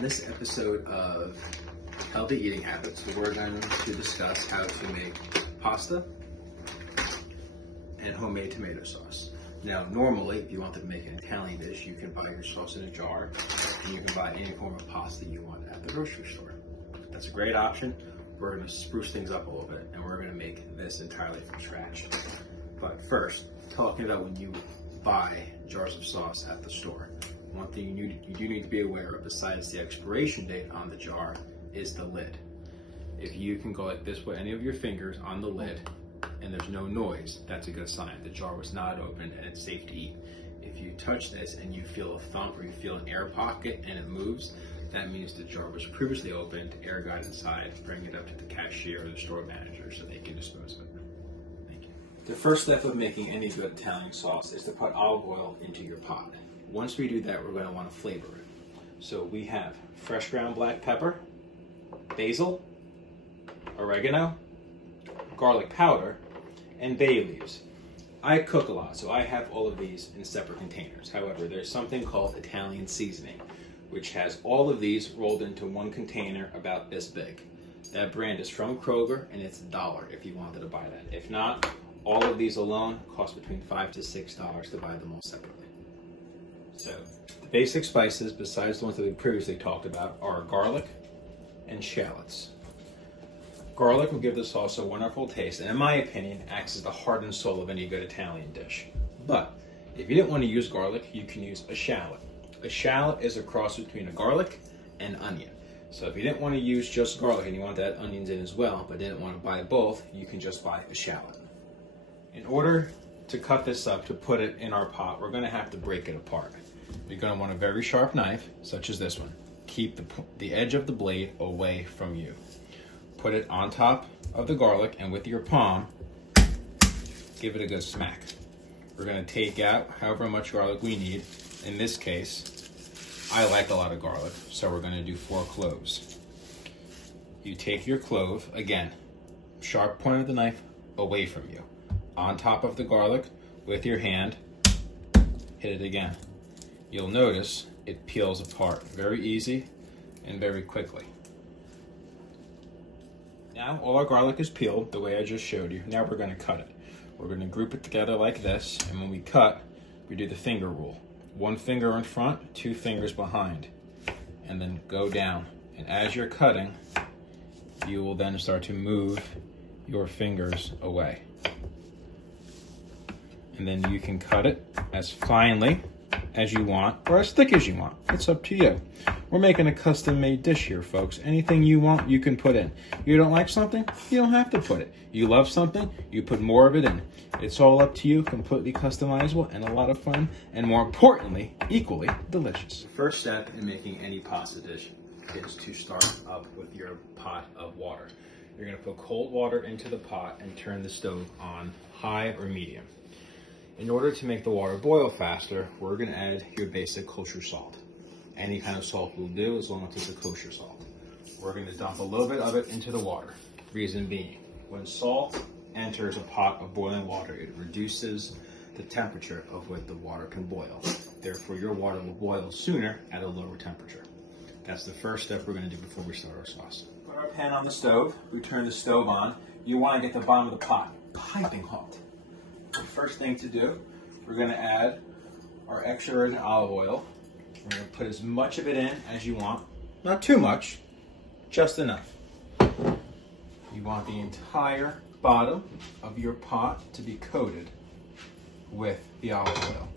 On this episode of Healthy Eating Habits, we're going to discuss how to make pasta and homemade tomato sauce. Now, normally, if you want to make an Italian dish, you can buy your sauce in a jar, and you can buy any form of pasta you want at the grocery store. That's a great option. We're going to spruce things up a little bit, and we're going to make this entirely from scratch. But first, talking about when you buy jars of sauce at the store, one thing you do need to be aware of, besides the expiration date on the jar, is the lid. If you can go like this with any of your fingers on the lid and there's no noise, that's a good sign. The jar was not opened and it's safe to eat. If you touch this and you feel a thump or you feel an air pocket and it moves, that means the jar was previously opened, air got inside. Bring it up to the cashier or the store manager so they can dispose of it. Thank you. The first step of making any good Italian sauce is to put olive oil into your pot. Once we do that, we're going to want to flavor it. So we have fresh ground black pepper, basil, oregano, garlic powder, and bay leaves. I cook a lot, so I have all of these in separate containers. However, there's something called Italian seasoning, which has all of these rolled into one container about this big. That brand is from Kroger, and it's $1 if you wanted to buy that. If not, all of these alone cost between $5 to $6 to buy them all separately. So, the basic spices, besides the ones that we previously talked about, are garlic and shallots. Garlic will give the sauce a wonderful taste, and in my opinion, acts as the heart and soul of any good Italian dish. But, if you didn't want to use garlic, you can use a shallot. A shallot is a cross between a garlic and onion. So if you didn't want to use just garlic and you want to add onions in as well, but didn't want to buy both, you can just buy a shallot. In order to cut this up, to put it in our pot, we're going to have to break it apart. You're going to want a very sharp knife, such as this one. Keep the edge of the blade away from you. Put it on top of the garlic, and with your palm, give it a good smack. We're going to take out however much garlic we need. In this case, I like a lot of garlic, so we're going to do 4 cloves. You take your clove, again, sharp point of the knife away from you. On top of the garlic, with your hand, hit it again. You'll notice it peels apart very easy and very quickly. Now all our garlic is peeled the way I just showed you. Now we're going to cut it. We're going to group it together like this, and when we cut, we do the finger rule. 1 finger in front, 2 fingers behind, and then go down. And as you're cutting, you will then start to move your fingers away. And then you can cut it as finely as you want or as thick as you want. It's up to you. We're making a custom-made dish here, folks. Anything you want, you can put in. You don't like something, you don't have to put it. You love something, you put more of it in. It's all up to you, completely customizable and a lot of fun, and more importantly, equally delicious. The first step in making any pasta dish is to start up with your pot of water. You're going to put cold water into the pot and turn the stove on high or medium. In order to make the water boil faster, we're going to add your basic kosher salt. Any kind of salt will do as long as it's a kosher salt. We're going to dump a little bit of it into the water. Reason being, when salt enters a pot of boiling water, it reduces the temperature of what the water can boil. Therefore, your water will boil sooner at a lower temperature. That's the first step we're going to do before we start our sauce. Put our pan on the stove. We turn the stove on. You want to get the bottom of the pot piping hot. The first thing to do, we're going to add our extra virgin olive oil. We're going to put as much of it in as you want. Not too much, just enough. You want the entire bottom of your pot to be coated with the olive oil.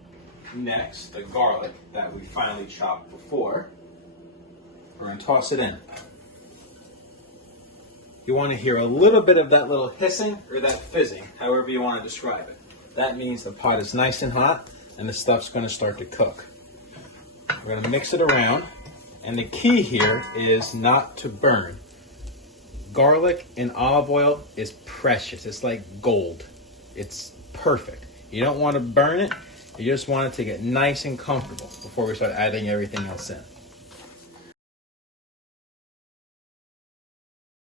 Next, the garlic that we finally chopped before, we're going to toss it in. You want to hear a little bit of that little hissing or that fizzing, however you want to describe it. That means the pot is nice and hot and the stuff's going to start to cook. We're going to mix it around, and the key here is not to burn. Garlic in olive oil is precious. It's like gold. It's perfect. You don't want to burn it. You just want it to get nice and comfortable before we start adding everything else in.